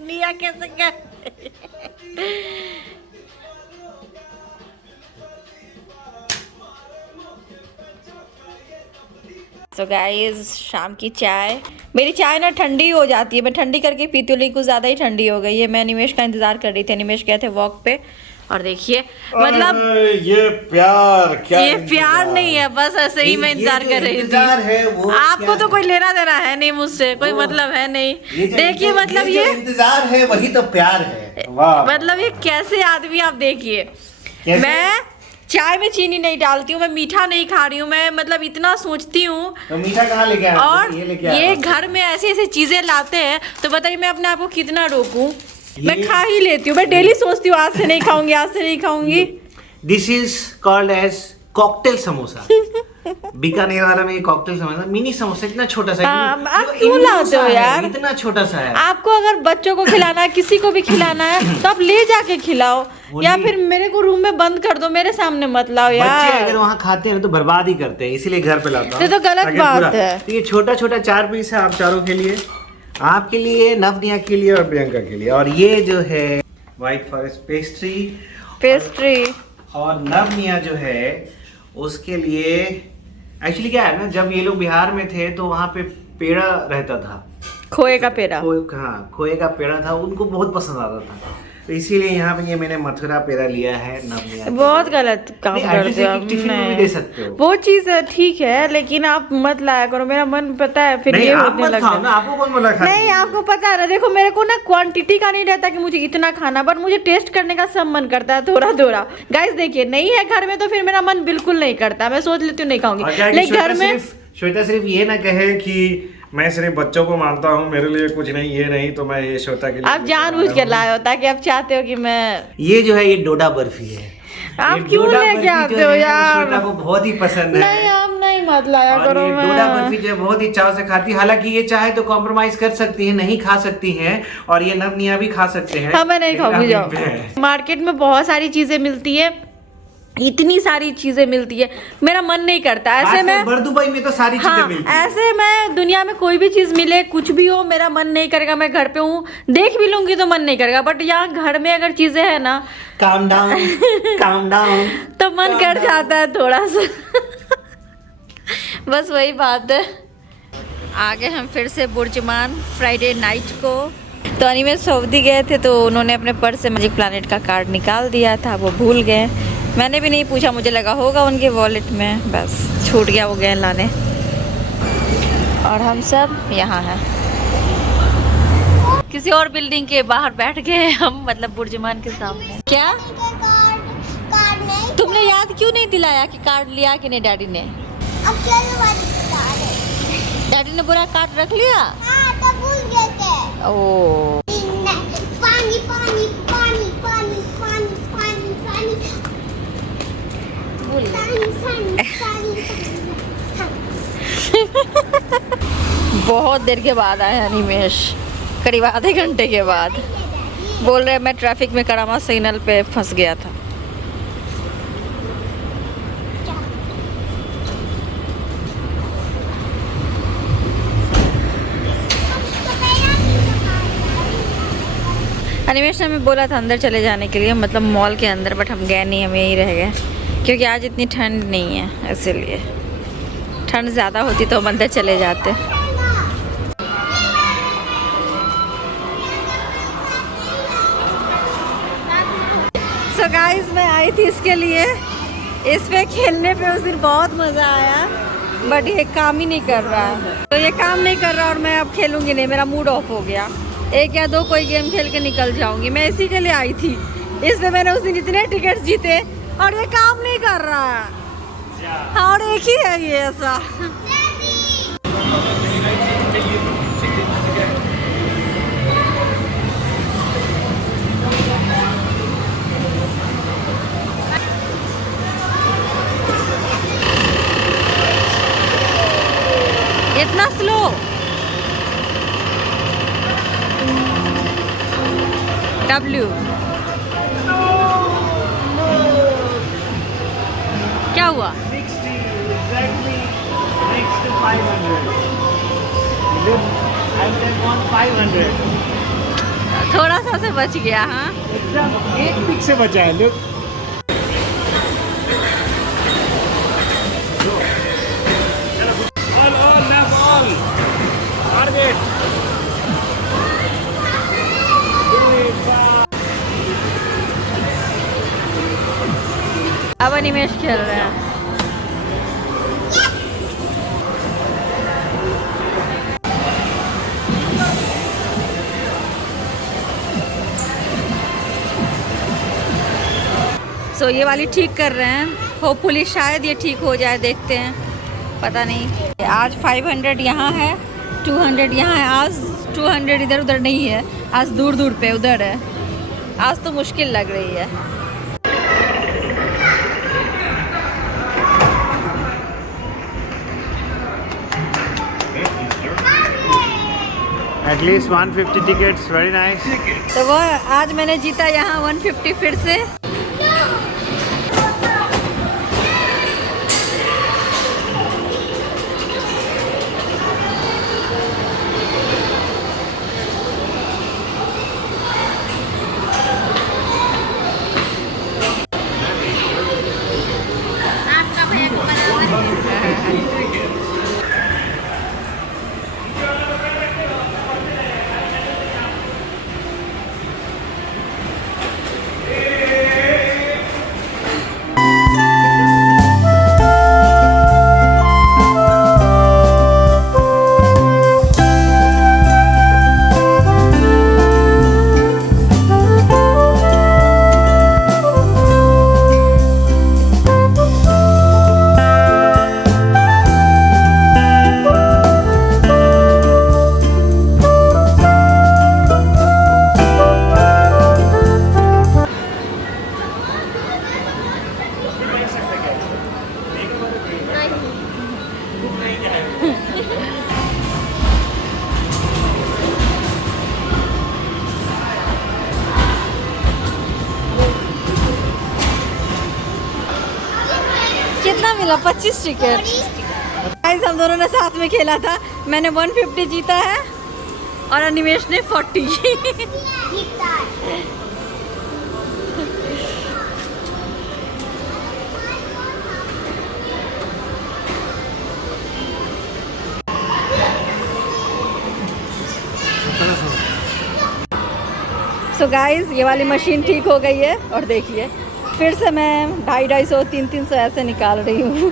निया कैसे कर तो गाइस शाम की चाय, मेरी चाय ना ठंडी हो जाती है, मैं ठंडी करके पीती हूँ, लेकिन कुछ ज़्यादा ही ठंडी हो गई है। मैं निमेश का इंतज़ार कर रही थी, निमेश गए थे वॉक पे, और देखिए मतलब ये प्यार क्या, ये प्यार नहीं है, बस ऐसे ही मैं इंतजार कर रही थी। आपको तो कोई लेना देना है नहीं मुझसे, कोई मतलब है नहीं। देखिए मतलब ये इंतजार है, वही तो प्यार है। मतलब ये कैसे आदमी, आप देखिए मैं चाय में चीनी नहीं डालती हूँ, मैं मीठा नहीं खा रही हूँ, मैं मतलब इतना सोचती हूँ। तो मीठा कहाँ लेके आया? और ये घर में ऐसे ऐसे चीजें लाते हैं, तो बताइए मैं अपने आप को कितना रोकूं। मैं खा ही लेती हूँ, मैं डेली सोचती हूँ आज से नहीं खाऊंगी, आज से नहीं खाऊंगी। This is called as cocktail samosa. Bikaner वाला में ये कॉकटेल समोसा, मिनी समोसा, इतना छोटा सा। आप क्यों लाते हो यार? इतना छोटा सा है। आपको अगर बच्चों को खिलाना है, किसी को भी खिलाना है, तो आप ले जाके खिलाओ, या फिर मेरे को रूम में बंद कर दो, मेरे सामने मत लाओ यार। बच्चे अगर वहाँ खाते हैं तो बर्बाद ही करते हैं, इसीलिए घर पे लाता हूँ। ये तो गलत बात है। तो ये छोटा छोटा 4 पीस है, आप चारों के लिए, आपके लिए, नवनिया के लिए और प्रियंका के लिए। और ये जो है व्हाइट फॉरेस्ट पेस्ट्री, और नवनिया जो है उसके लिए एक्चुअली क्या है ना, जब ये लोग बिहार में थे तो वहाँ पे पेड़ा रहता था, खोए का पेड़ा। हाँ, खोए का पेड़ा था, उनको बहुत पसंद आता था, तो इसीलिए यहाँ पे ये मैंने मथुरा पेड़ा लिया है नवनिया। बहुत गलत काम करते हो आप। टिफिन में भी दे सकते हो, वो चीज ठीक है, लेकिन आप मत लाया करो, मेरा मन पता है फिर ये होने लगता है। आपको कौन बोला खाने? नहीं, आपको पता है ना, देखो मेरे को ना क्वांटिटी का नहीं रहता कि मुझे इतना खाना, बट मुझे टेस्ट करने का सब मन करता है, थोड़ा थोड़ा। गाइस देखिए, नहीं है घर में तो फिर मेरा मन बिल्कुल नहीं करता, मैं सोच लेती हूँ नहीं खाऊंगी, लेकिन घर में श्वेता सिर्फ ये ना कहे कि मैं सिर्फ बच्चों को मानता हूँ, मेरे लिए कुछ नहीं, ये नहीं, तो मैं ये श्वेता के लिए आप जानबूझ के लाए हो, ताकि आप चाहते हो कि मैं, ये जो है ये डोडा बर्फी है। आप क्यों लेके आते हो यार? श्वेता को बहुत ही पसंद है। नहीं, आप नहीं मत लाया करो। ये डोडा बर्फी जो है बहुत ही चाव से खाती है, हालांकि ये चाहे तो कॉम्प्रोमाइज कर सकती है, नहीं खा सकती हैं, और ये नवनिया भी खा सकते हैं। हाँ, मैं नहीं खाऊंगी। जाओ, मार्केट में बहुत सारी चीजें मिलती है, इतनी सारी चीजें मिलती है, मेरा मन नहीं करता ऐसे में। दुबई में तो सारी चीजें मिलती है। ऐसे मैं दुनिया में कोई भी चीज मिले, कुछ भी हो, मेरा मन नहीं करेगा। मैं घर पे हूँ, देख भी लूंगी तो मन नहीं करेगा, बट यहाँ घर में अगर चीजें है ना, काम डाउन तो मन कर जाता है थोड़ा सा। बस वही बात है। आगे हम फिर से बुर्जुमान फ्राइडे नाइट को। तो अनिमे सऊदी गए थे, तो उन्होंने अपने पर्स से मैजिक प्लैनेट का कार्ड निकाल दिया था, वो भूल गए। मैंने भी नहीं पूछा, मुझे लगा होगा उनके वॉलेट में, बस छूट गया, वो गए लाने। और हम सब यहाँ हैं, किसी और बिल्डिंग के बाहर बैठ गए हम, मतलब बुर्जुमान के सामने। क्या तुमने याद क्यों नहीं दिलाया कि कार्ड लिया कि नहीं डैडी ने? डैडी ने पूरा कार्ड रख लिया? हाँ, तो भूल गए थे। ओ, पानी पानी पानी पानी पानी पानी पानी बहुत देर के बाद आया निमेश, करीब आधे घंटे के बाद। बोल रहे मैं ट्रैफिक में करामा सिग्नल पे फंस गया था। अनिमेश ने हमें बोला था अंदर चले जाने के लिए, मतलब मॉल के अंदर, बट हम गए नहीं, हम यहीं रह गए, क्योंकि आज इतनी ठंड नहीं है, इसीलिए। ठंड ज़्यादा होती तो हम अंदर चले जाते। गाइस मैं आई थी इसके लिए, इस पे खेलने पे उस दिन बहुत मज़ा आया, बट ये काम ही नहीं कर रहा है। तो ये काम नहीं कर रहा और मैं अब खेलूंगी नहीं, मेरा मूड ऑफ हो गया। 1 या 2 कोई गेम खेल के निकल जाऊंगी। मैं इसी के लिए आई थी, इस पे मैंने उस दिन इतने टिकट जीते और ये काम नहीं कर रहा है। हाँ, और एक ही है ये ऐसा। इतना स्लो, W क्या हुआ? 60 exactly next to 500. Look, I said 500. थोड़ा सा से बच गया। हाँ, एकदम 1 पिक से बचा है। Look. All, love all. Target. अब अनिमेश खेल रहे हैं। सो ये वाली ठीक कर रहे हैं, होपफुली शायद ये ठीक हो जाए, देखते हैं, पता नहीं। आज 500 यहाँ है, 200 यहाँ है। आज 200 इधर उधर नहीं है, आज दूर दूर पे उधर है। आज तो मुश्किल लग रही है। At least 150 tickets, very nice. तो वो आज मैंने जीता यहाँ 150 फिर से। कितना मिला? 25 टिकट। गाइस हम दोनों ने साथ में खेला था, मैंने 150 जीता है और अनिमेश ने 40। सो गाइस ये वाली मशीन ठीक हो गई है और देखिए फिर से मैं 250, 300 ऐसे निकाल रही हूँ।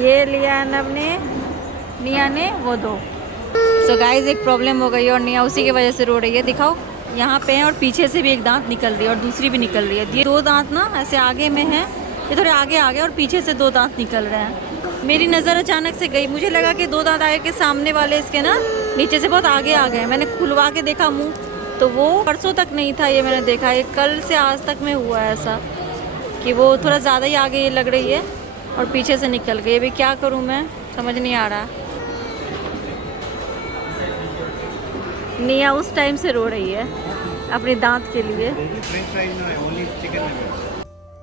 ये लिया नब ने, निया ने वो 2। सो गाइस एक प्रॉब्लम हो गई और निया उसी की वजह से रो रही है। दिखाओ, यहाँ पे है और पीछे से भी एक दांत निकल रही है और दूसरी भी निकल रही है। ये 2 दांत ना ऐसे आगे में है, ये थोड़े आगे आ गए और पीछे से 2 दांत निकल रहे हैं। मेरी नज़र अचानक से गई, मुझे लगा कि 2 दांत आगे के सामने वाले इसके ना नीचे से बहुत आगे आ गए। मैंने खुलवा के देखा मुंह, तो वो परसों तक नहीं था, ये मैंने देखा। ये कल से आज तक में हुआ है ऐसा कि वो थोड़ा ज़्यादा ही आगे ये लग रही है और पीछे से निकल गई। अभी क्या करूँ मैं, समझ नहीं आ रहा। निया उस टाइम से रो रही है अपने दांत के लिए।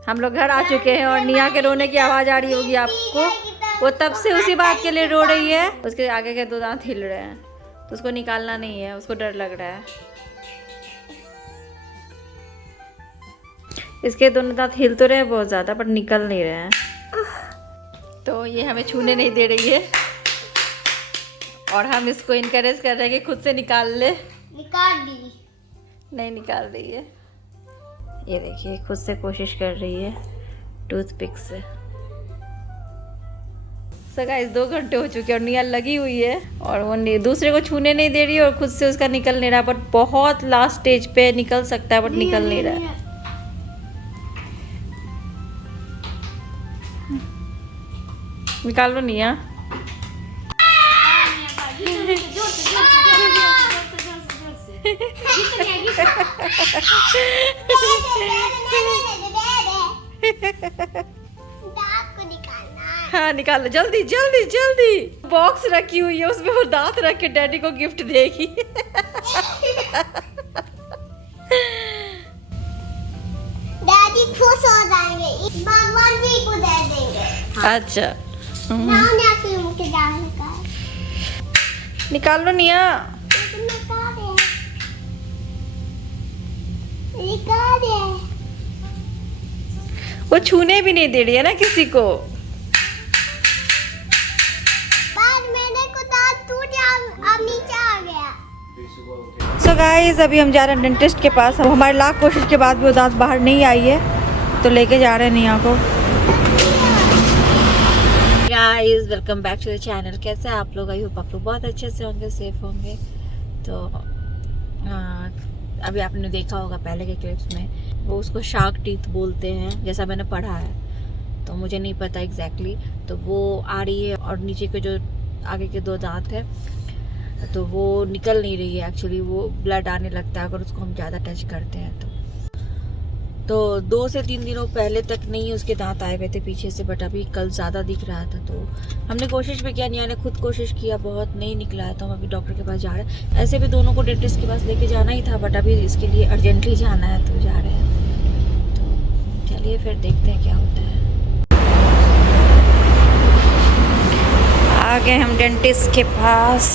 हम लोग घर आ चुके हैं और निया के रोने की आवाज़ आ रही होगी आपको। वो तब से उसी बात के लिए रो रही है। उसके आगे के 2 दांत हिल रहे हैं तो उसको निकालना नहीं है, उसको डर लग रहा है। इसके दोनों दांत हिल तो रहे हैं बहुत ज़्यादा, पर निकल नहीं रहे हैं। तो ये हमें छूने नहीं दे रही है और हम इसको इनकरेज कर रहे हैं कि खुद से निकाल ले। निकाल दी। नहीं निकाल रही है, ये देखिए खुद से कोशिश कर रही है टूथपिक से। सो गाइस 2 घंटे हो चुके हैं और निया लगी हुई है और वो दूसरे को छूने नहीं दे रही है और खुद से उसका निकल नहीं रहा, बट बहुत लास्ट स्टेज पे निकल सकता है बट निकल नहीं रहा है। निकाल लो निया। दांत को निकालना है। हाँ निकालो जल्दी जल्दी जल्दी। बॉक्स रखी हुई है उसमें वो दांत रख के डैडी को गिफ्ट देगी। डैडी खुश हो जाएंगे, भगवान जी को दे देंगे। अच्छा नाम ना फिर मुझे डालने का। निकाल लो निया। निकाल दे। वो छूने भी नहीं दे रही है ना किसी को। बाद मैंने को दांत टूट गया, अब नीचे आ गया। सो गाइस अभी हम जा रहे हैं डेंटिस्ट के पास। अब हमारे लाख कोशिश के बाद भी वो दांत बाहर नहीं आई है तो लेके जा रहे हैं निया को। Guys welcome back to the channel. कैसे हैं आप लोग? आई होप आप लोग बहुत अच्छे से होंगे, सेफ होंगे। तो अभी आपने देखा होगा पहले के क्लिप्स में, वो उसको शार्क टीथ बोलते हैं जैसा मैंने पढ़ा है, तो मुझे नहीं पता एग्जैक्टली। तो वो आ रही है और नीचे के जो आगे के 2 दांत है तो वो निकल नहीं रही है। एक्चुअली वो ब्लड आने लगता है अगर उसको हम ज़्यादा टच करते हैं तो 2 से 3 दिनों पहले तक नहीं उसके दांत आए हुए थे पीछे से, बट अभी कल ज़्यादा दिख रहा था। तो हमने कोशिश भी किया, निया ने खुद कोशिश किया, बहुत नहीं निकला है। तो हम अभी डॉक्टर के पास जा रहे हैं। ऐसे भी दोनों को डेंटिस्ट के पास लेके जाना ही था, बट अभी इसके लिए अर्जेंटली जाना है तो जा रहे हैं। तो चलिए फिर देखते हैं क्या होता है। आ गए हम डेंटिस्ट के पास।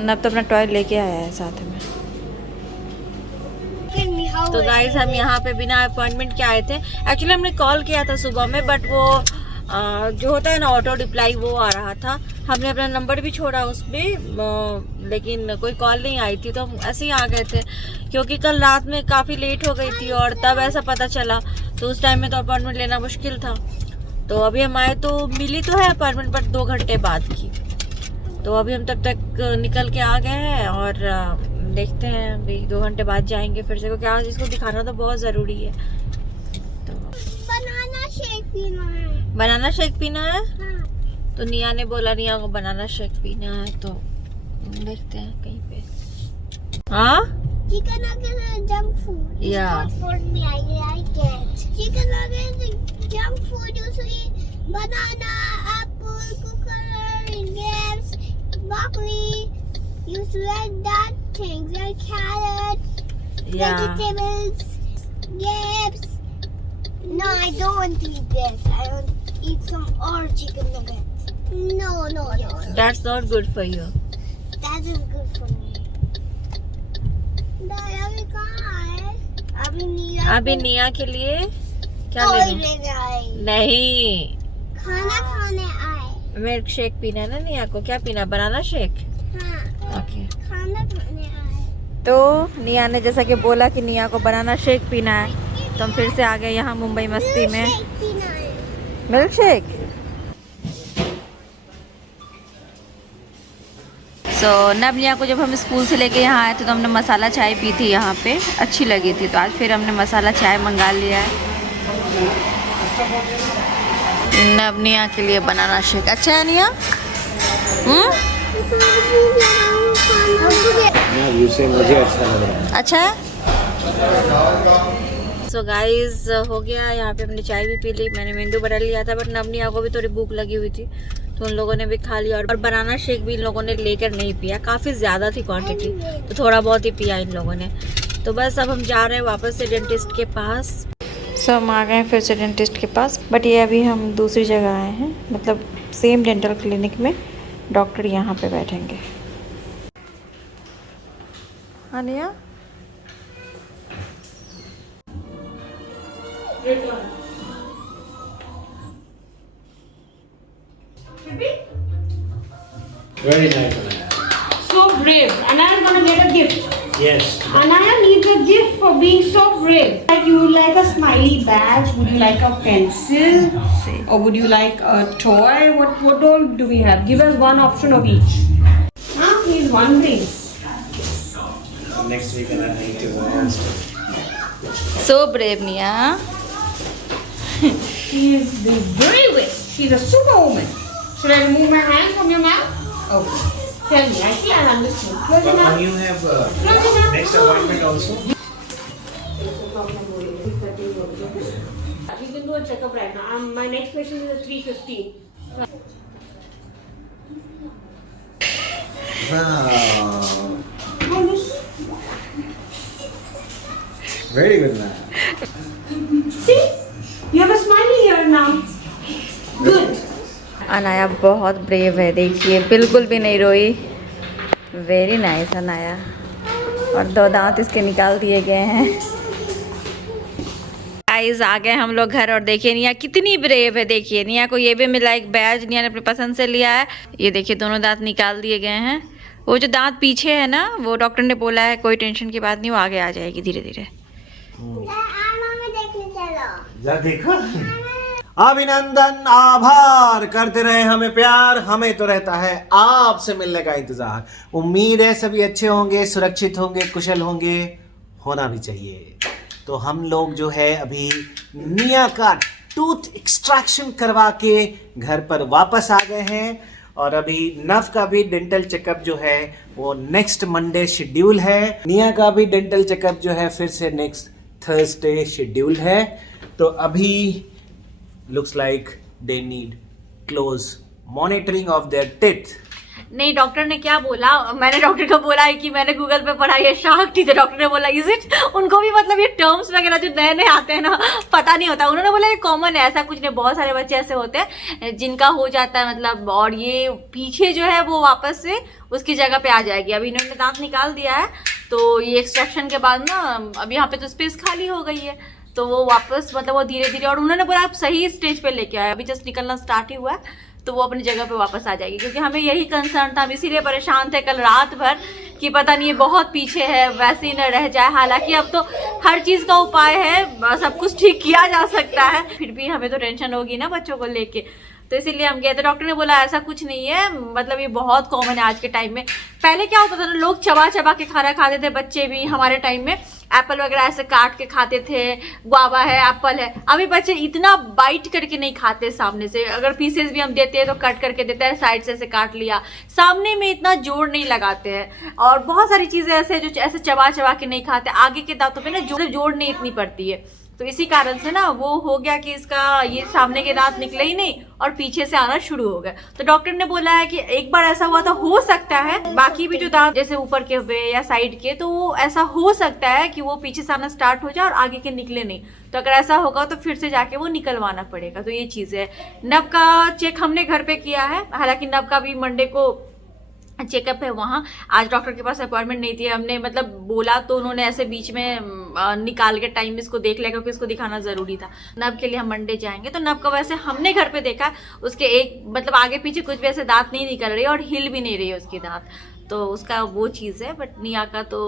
नब तो अपना टॉय लेके आया है साथ में। तो गाइस हम यहाँ पे बिना अपॉइंटमेंट के आए थे। एक्चुअली हमने कॉल किया था सुबह में, बट वो जो होता है ना ऑटो रिप्लाई, वो आ रहा था। हमने अपना नंबर भी छोड़ा उसमें, लेकिन कोई कॉल नहीं आई थी। तो हम ऐसे ही आ गए थे क्योंकि कल रात में काफ़ी लेट हो गई थी और तब ऐसा पता चला। तो उस टाइम में तो अपॉइंटमेंट लेना मुश्किल था। तो अभी हम आए तो मिली तो है अपॉइंटमेंट, बट 2 घंटे बाद की। तो अभी हम तब तक निकल के आ गए हैं और देखते हैं अभी 2 घंटे बाद जाएंगे फिर से, क्योंकि आज इसको दिखाना तो बहुत ज़रूरी है। तो बनाना शेक पीना है। बनाना शेक पीना है। हाँ। तो निया ने बोला निया को बनाना शेक पीना है, तो देखते हैं कहीं पे। हाँ chicken nuggets junk food. Yeah. For me, I like it. Chicken nuggets, junk food, usually banana, apple, cucumber, grapes, broccoli. You like that things like carrot, Yeah. vegetables, grapes. No, I don't want to eat this. I want to eat some other chicken nuggets. No. That's not good for you. That is good for me. अभी कहाँ है? अभी निया के लिए क्या और लेना? लेने आए। नहीं, खाना खाने आए। मिल्क शेक पीना है ना निया को। क्या पीना? Banana shake. हाँ, ओके। खाना खाने आए। तो निया ने जैसा कि बोला कि निया को बनाना शेक पीना है, तो हम फिर से आ गए यहाँ मुंबई मस्ती में। शेक पीना है। Milk shake. सो नब निया को जब हम स्कूल से लेके यहाँ आए थे तो हमने मसाला चाय पी थी यहाँ पे, अच्छी लगी थी। तो आज फिर हमने मसाला चाय मंगा लिया है। नब निया के लिए बनाना शेक। अच्छा है निया? मुझे अच्छा लग रहा है। अच्छा है। सो गाइस हो गया, यहाँ पे हमने चाय भी पी ली। मैंने मेंदू बड़ा लिया था, बट नब निया को भी थोड़ी भूख लगी हुई थी तो उन लोगों ने भी खा लिया। और बनाना शेक भी इन लोगों ने लेकर नहीं पिया, काफ़ी ज़्यादा थी क्वांटिटी, तो थोड़ा बहुत ही पिया इन लोगों ने। तो बस अब हम जा रहे हैं वापस से डेंटिस्ट के पास। सो हम आ गए फिर से डेंटिस्ट के पास, बट ये अभी हम दूसरी जगह आए हैं, मतलब सेम डेंटल क्लिनिक में डॉक्टर यहाँ पे बैठेंगे। अनिया Very nice, Anaya. So brave. Anaya's gonna get a gift. Yes. Anaya needs a gift for being so brave. Like, you would like a smiley badge? Would you like a pencil? See. Or would you like a toy? What all do we have? Give us one option of each. He's wondering. Next week, Anaya need to ask. so brave Nia. She is the bravest. She's a superwoman. Should I remove my hand from your mouth? Okay. Tell me. I see I understood. Close your But mouth. you have Close your mouth. next appointment also? We can do a checkup right now. My next patient is at 3:15. Wow. Oh, yes. Very good, man. See? You have a smiley here now. Good. Anaya बहुत brave है, देखिए बिल्कुल भी नहीं रोई। Very nice Anaya. और 2 दांत इसके निकाल दिए गए हैं। गाइस आ गए हम लोग घर और देखिए निया कितनी ब्रेव है। देखिए निया को ये भी मिला एक बैज, निया ने अपनी पसंद से लिया है। ये देखिए दोनों दांत निकाल दिए गए हैं। वो जो दांत पीछे है ना, वो डॉक्टर ने बोला है कोई टेंशन की बात नहीं, वो आगे आ जाएगी धीरे धीरे। में देखने चलो। जा देखो। अभिनंदन, आभार करते रहे हमें प्यार, हमें तो रहता है आपसे मिलने का इंतजार। उम्मीद है सभी अच्छे होंगे, सुरक्षित होंगे, कुशल होंगे, होना भी चाहिए। तो हम लोग जो है अभी निया का टूथ एक्सट्रैक्शन करवा के घर पर वापस आ गए हैं और अभी नव का भी डेंटल चेकअप जो है वो नेक्स्ट मंडे शेड्यूल है। निया का भी डेंटल चेकअप जो है फिर से नेक्स्ट थर्सडे शेड्यूल है। तो अभी looks like they need close monitoring of their teeth. नहीं, डॉक्टर ने क्या बोला, मैंने डॉक्टर को बोला है कि मैंने गूगल पे पढ़ा ये शार्क टीथ है। डॉक्टर ने बोला इज इट? उनको भी मतलब ये टर्म्स वगैरह जो नए नए आते हैं ना पता नहीं होता। उन्होंने बोला ये कॉमन है, ऐसा कुछ नहीं। बहुत सारे बच्चे ऐसे होते हैं जिनका हो जाता है मतलब, और ये पीछे जो है वो वापस से उसकी जगह पे आ जाएगी। अभी इन्होंने दांत निकाल दिया है तो ये एक्सट्रैक्शन के बाद ना अब यहाँ पे तो स्पेस खाली हो गई है, तो वो वापस मतलब वो धीरे धीरे, और उन्होंने बोला आप सही स्टेज पे लेके आए, अभी जस्ट निकलना स्टार्ट ही हुआ है तो वो अपनी जगह पे वापस आ जाएगी। क्योंकि हमें यही कंसर्न था, हम इसीलिए परेशान थे कल रात भर कि पता नहीं ये बहुत पीछे है, वैसे ही न रह जाए। हालांकि अब तो हर चीज़ का उपाय है, सब कुछ ठीक किया जा सकता है, फिर भी हमें तो टेंशन होगी ना बच्चों को लेके, तो इसीलिए हम गए थे। डॉक्टर ने बोला ऐसा कुछ नहीं है, मतलब ये बहुत कॉमन है आज के टाइम में। पहले क्या होता था ना, लोग चबा चबा के खाना खाते थे, बच्चे भी हमारे टाइम में एप्पल वगैरह ऐसे काट के खाते थे, गुआवा है, एप्पल है। अभी बच्चे इतना बाइट करके नहीं खाते सामने से, अगर पीसेस भी हम देते हैं तो कट करके देते हैं, साइड से ऐसे काट लिया, सामने में इतना जोर नहीं लगाते हैं। और बहुत सारी चीज़ें ऐसे जो ऐसे चबा चबा के नहीं खाते, आगे के दांतों पे ना जोड़ नहीं इतनी पड़ती है, तो इसी कारण से ना वो हो गया कि इसका ये सामने के दांत निकले ही नहीं और पीछे से आना शुरू हो गया। तो डॉक्टर ने बोला है कि एक बार ऐसा हुआ तो हो सकता है बाकी भी जो दांत जैसे ऊपर के हुए या साइड के, तो वो ऐसा हो सकता है कि वो पीछे से आना स्टार्ट हो जाए और आगे के निकले नहीं। तो अगर ऐसा होगा तो फिर से जाके वो निकलवाना पड़ेगा। तो ये चीज़ है। नब का चेक हमने घर पे किया है, हालांकि नब का भी मंडे को चेकअप है वहाँ। आज डॉक्टर के पास अपॉइंटमेंट नहीं थी, हमने मतलब बोला तो उन्होंने ऐसे बीच में निकाल के टाइम इसको देख लिया क्योंकि इसको दिखाना ज़रूरी था। नब के लिए हम मंडे जाएंगे। तो नब का वैसे हमने घर पे देखा, उसके एक मतलब आगे पीछे कुछ भी ऐसे दांत नहीं निकल रही और हिल भी नहीं रही है उसकी दांत, तो उसका वो चीज़ है। बट निया का तो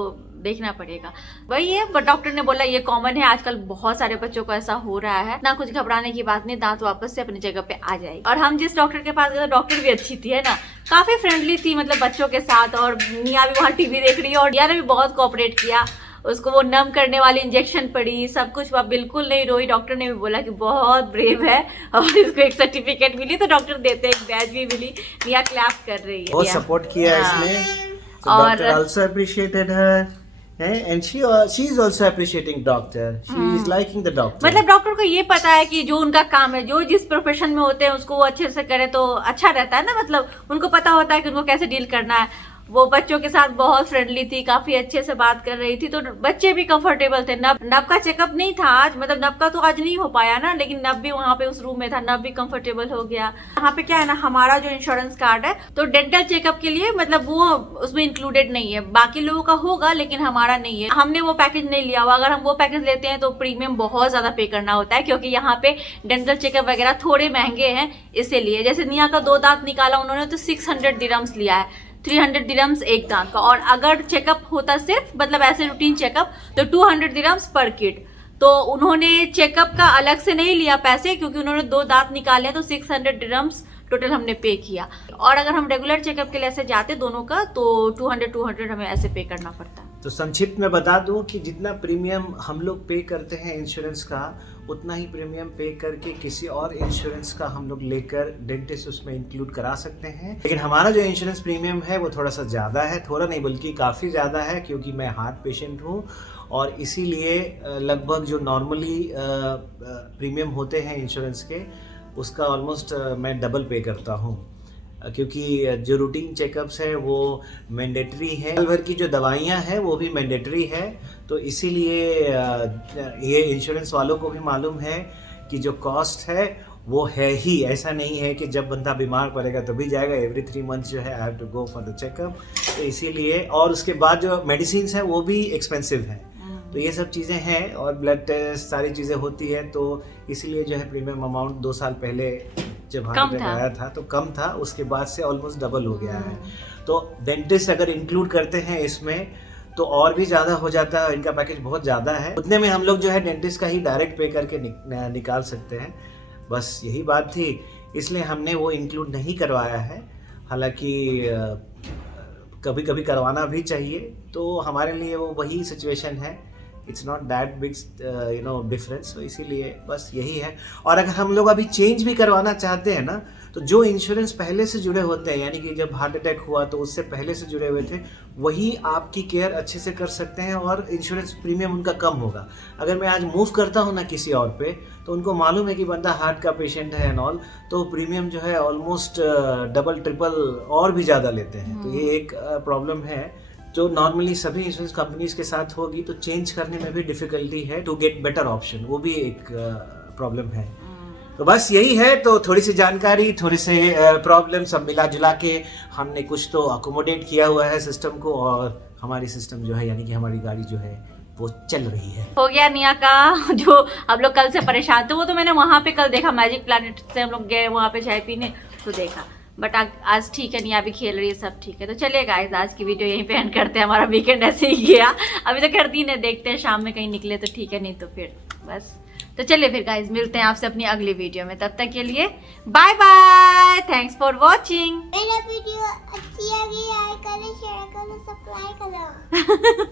देखना पड़ेगा, वही है। बट डॉक्टर ने बोला ये कॉमन है, आजकल बहुत सारे बच्चों को ऐसा हो रहा है, ना कुछ घबराने की बात नहीं, दांत वापस से अपनी जगह पे आ जाएगी। और हम जिस डॉक्टर के पास गए डॉक्टर भी अच्छी थी, है ना, काफी फ्रेंडली थी मतलब बच्चों के साथ। और निया भी वहाँ टीवी देख रही है और निया ने भी बहुत कोऑपरेट किया, उसको वो नम करने वाली इंजेक्शन पड़ी, सब कुछ, वह बिल्कुल नहीं रोई। डॉक्टर ने भी बोला कि बहुत ब्रेव है और इसको एक सर्टिफिकेट मिली तो डॉक्टर देते, एक बैज भी मिली। निया क्लैप कर रही है, बहुत सपोर्ट किया इसने। और doctor also appreciated her and she is also appreciating doctor. She is liking the doctor. मतलब डॉक्टर को ये पता है कि जो उनका काम है, जो जिस प्रोफेशन में होते हैं उसको वो अच्छे से करे तो अच्छा रहता है ना। मतलब उनको पता होता है कि उनको कैसे डील करना है। वो बच्चों के साथ बहुत फ्रेंडली थी, काफी अच्छे से बात कर रही थी, तो बच्चे भी कंफर्टेबल थे। नब का चेकअप नहीं था आज, मतलब नब का तो आज नहीं हो पाया ना, लेकिन नब भी वहाँ पे उस रूम में था, नब भी कंफर्टेबल हो गया। यहाँ पे क्या है ना, हमारा जो इंश्योरेंस कार्ड है तो डेंटल चेकअप के लिए मतलब वो उसमें इंक्लूडेड नहीं है, बाकी लोगों का होगा लेकिन हमारा नहीं है। हमने वो पैकेज नहीं लिया हुआ, अगर हम वो पैकेज लेते हैं तो प्रीमियम बहुत ज्यादा पे करना होता है, क्योंकि यहाँ पे डेंटल चेकअप वगैरह थोड़े महंगे हैं इसीलिए। जैसे निया का 2 दांत निकाला उन्होंने तो 600 दिरहम्स लिया है, 300 दिरहम्स एक दांत का, और अगर चेकअप होता सिर्फ मतलब ऐसे रूटीन चेकअप तो 200 दिरहम्स पर किट। तो उन्होंने चेकअप का अलग से नहीं लिया पैसे, क्योंकि उन्होंने 2 दांत निकाले हैं तो 600 दिरहम्स टोटल हमने पे किया। और अगर हम रेगुलर चेकअप के लिए ऐसे जाते दोनों का तो 200 हमें ऐसे पे करना पड़ता है। तो संक्षिप्त में बता दूं कि जितना प्रीमियम हम लोग पे करते हैं इंश्योरेंस का, उतना ही प्रीमियम पे करके किसी और इंश्योरेंस का हम लोग लेकर डेंटिस्ट उसमें इंक्लूड करा सकते हैं। लेकिन हमारा जो इंश्योरेंस प्रीमियम है वो थोड़ा सा ज़्यादा है, थोड़ा नहीं बल्कि काफ़ी ज़्यादा है, क्योंकि मैं हार्ट पेशेंट हूँ और इसीलिए लगभग जो नॉर्मली प्रीमियम होते हैं इंश्योरेंस के उसका ऑलमोस्ट मैं डबल पे करता हूँ, क्योंकि जो रूटीन चेकअप्स है वो मैंडेटरी है, साल भर की जो दवाइयाँ हैं वो भी मैंडेटरी है। तो इसीलिए ये इंश्योरेंस वालों को भी मालूम है कि जो कॉस्ट है वो है ही, ऐसा नहीं है कि जब बंदा बीमार पड़ेगा तभी जाएगा, एवरी 3 मंथ्स जो है I have to go for the checkup. तो इसीलिए, और उसके बाद जो मेडिसिन है वो भी एक्सपेंसिव है, तो ये सब चीज़ें हैं, और ब्लड टेस्ट सारी चीज़ें होती हैं, तो इसीलिए जो है प्रीमियम अमाउंट 2 साल पहले जब हार्ट अटैक आया था तो कम था, उसके बाद से ऑलमोस्ट डबल हो गया है। तो डेंटिस्ट अगर इंक्लूड करते हैं इसमें तो और भी ज़्यादा हो जाता है, इनका पैकेज बहुत ज़्यादा है, उतने में हम लोग जो है डेंटिस्ट का ही डायरेक्ट पे करके निकाल सकते हैं। बस यही बात थी, इसलिए हमने वो इंक्लूड नहीं करवाया है। हालांकि कभी कभी करवाना भी चाहिए, तो हमारे लिए वो वही सिचुएशन है, it's not that big difference. तो इसीलिए बस यही है। और अगर हम लोग अभी चेंज भी करवाना चाहते हैं ना, तो जो इंश्योरेंस पहले से जुड़े होते हैं, यानी कि जब हार्ट अटैक हुआ तो उससे पहले से जुड़े हुए थे, वही आपकी केयर अच्छे से कर सकते हैं और इंश्योरेंस प्रीमियम उनका कम होगा। अगर मैं आज मूव करता हूँ ना किसी और पे, तो उनको मालूम है कि बंदा हार्ट का पेशेंट है एंड ऑल, तो प्रीमियम जो है ऑलमोस्ट डबल ट्रिपल और भी ज़्यादा लेते हैं। तो ये एक प्रॉब्लम है जो नॉर्मली सभी इंश्योरेंस कंपनीज के साथ होगी, तो चेंज करने में भी डिफिकल्टी है टू गेट बेटर ऑप्शन, वो भी एक प्रॉब्लम है। तो बस यही है, तो थोड़ी सी जानकारी, थोड़ी से प्रॉब्लम सब मिला जुला के हमने कुछ तो अकोमोडेट किया हुआ है सिस्टम को, और हमारी सिस्टम जो है यानी कि हमारी गाड़ी जो है वो चल रही है। हो गया निया का जो हम लोग कल से परेशान थे, वो तो मैंने वहाँ पे कल देखा, मैजिक प्लैनेट से हम लोग गए वहाँ पे चाय पीने तो देखा, बट आज ठीक है, निया भी खेल रही है, सब ठीक है। तो चलिए गाइस, आज की वीडियो यहीं पे एंड करते हैं, हमारा वीकेंड ऐसे ही गया। अभी तो कर दिन है, देखते हैं शाम में कहीं निकले तो ठीक है, नहीं तो फिर बस। तो चलिए फिर गाइस, मिलते हैं आपसे अपनी अगली वीडियो में, तब तक के लिए bye bye, thanks for watching. मेरा वीडियो अच्छी लगी, लाइक करो, शेयर करो, सब्सक्राइब करो।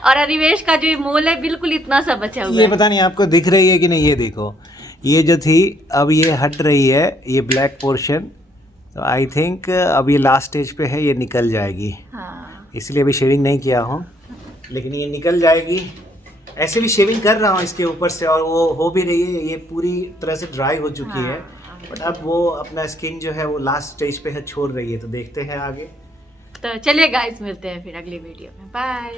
और अनिवेश का जो मोल है बिल्कुल इतना सा बचा हुआ ये है। पता नहीं आपको दिख रही है कि नहीं, ये देखो, ये जो थी अब ये हट रही है, ये ब्लैक पोर्शन, तो आई थिंक अब ये लास्ट स्टेज पे है, ये निकल जाएगी। हाँ। इसलिए अभी शेविंग नहीं किया हूँ, लेकिन ये निकल जाएगी। ऐसे भी शेविंग कर रहा हूँ इसके ऊपर से, और वो हो भी रही है, ये पूरी तरह से ड्राई हो चुकी है, बट अब वो अपना स्किन जो है वो लास्ट स्टेज पे है, छोड़ रही है, तो देखते हैं आगे। तो चलिए गाइस, मिलते हैं फिर अगली वीडियो में, बाय।